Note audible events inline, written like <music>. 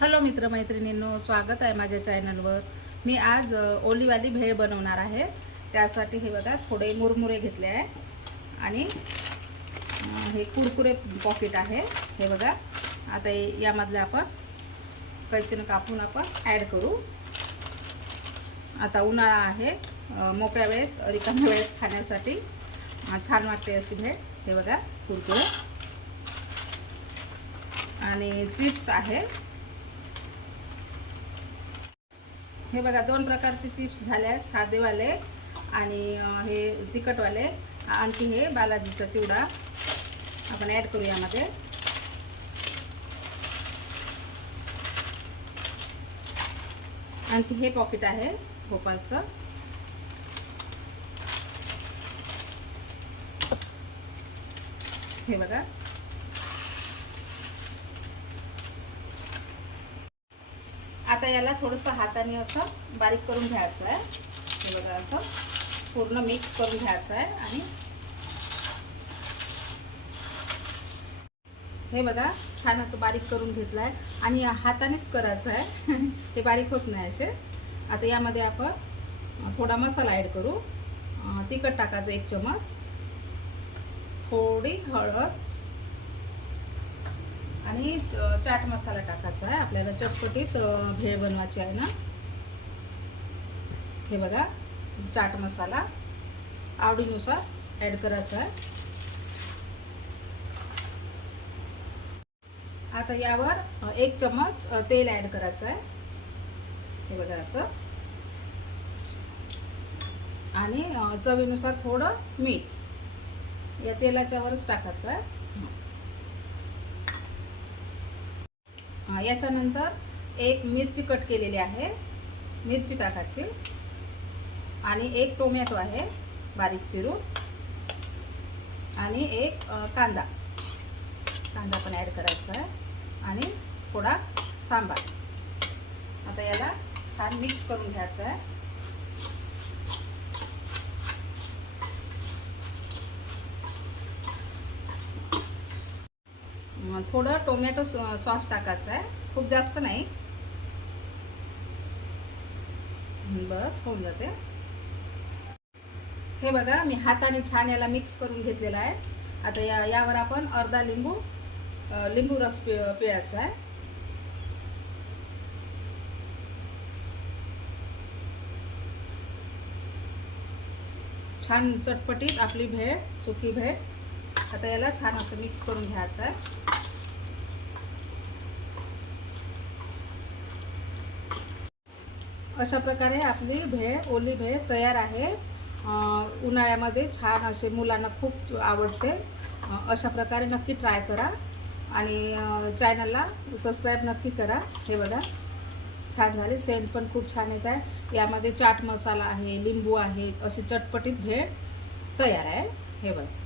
Hello मित्रमैत्रिणींनो स्वागत आहे माझ्या चॅनलवर. मी आज ओलीवाली भेळ बनवणार आहे. त्यासाठी हे बघा थोडे मुरमुरे घेतले आहे. आणि हे कुरकुरे पॉकेट आहे. हे बघा आता यामधले आपण कैसेनं कापून आपण ॲड करू. आता उन्हाळा आहे. मोकळ्या वेळेत रिकाम्या वेळेत खाण्यासाठी छान वाटते अशी भेळ. हे बघा कुरकुरे. आणि चिप्स आहे. हे बघा दोन प्रकारचे चिप्स झाले आहेत साधेवाले आणि हे तिखटवाले. आणखी हे बालाजीचा चिवडा. आपण ॲड करू यामध्ये. आणखी हे पॉकेट आहे भोपाळचं हे बघा. आता याला थोडंसं हाताने असं बारीक करून घ्यायचं आहे. हे बघा असं पूर्ण मिक्स करून घ्यायचं आहे आणि हे बघा छान असं बारीक करून घेतलं आहे. आणि हातानेच करायचं आहे. <laughs> हे बारीक होत नाही असे. आता यामध्ये आपण थोडा मसाला ॲड करू. तिखट टाकायचं एक चमच. थोडी हळद. आणि चाट मसाला टाकायचा आहे. आपल्याला चटपटीत भेळ बनवायची आहे ना. हे बघा चाट मसाला आवडीनुसार ॲड करायचा आहे. आता यावर एक चम्मच तेल ॲड करायचं आहे. हे बघा असं. आणि चवीनुसार थोडं मीठ. या तेलाच्यावरच टाकायचं आहे. हां याच्यानंतर एक मिरची कट केलेली आहे मिरची टाकायची. आणि एक टोमॅटो आहे बारीक चिरून. आणि एक कांदा. कांदा पण ॲड करायचा आहे. आणि थोडा सांबार. आता याला छान मिक्स करून घ्यायचं आहे. थोडं टोमॅटो सॉ- सॉस टाकायचं आहे. खूप जास्त नाही. बस होऊन जाते. हे बघा मी हाताने छान याला मिक्स करून घेतलेला आहे. आता या यावर आपण अर्धा लिंबू लिंबू रस पि पिळायचा आहे. छान चटपटीत आपली भेळ सुकी भेळ. आता याला छान असं मिक्स करून घ्यायचं आहे. अशा प्रकारे आपली भेळ ओली भेळ तयार आहे. उन्हाळ्यामध्ये छान असे मुलांना खूप आवडते. अशा प्रकारे नक्की ट्राय करा. आणि चॅनलला सबस्क्राईब नक्की करा. हे बघा छान झाले. सेंट पण खूप छान येत आहे. यामध्ये चाट मसाला आहे लिंबू आहे अशी चटपटीत भेळ तयार आहे. हे बघा.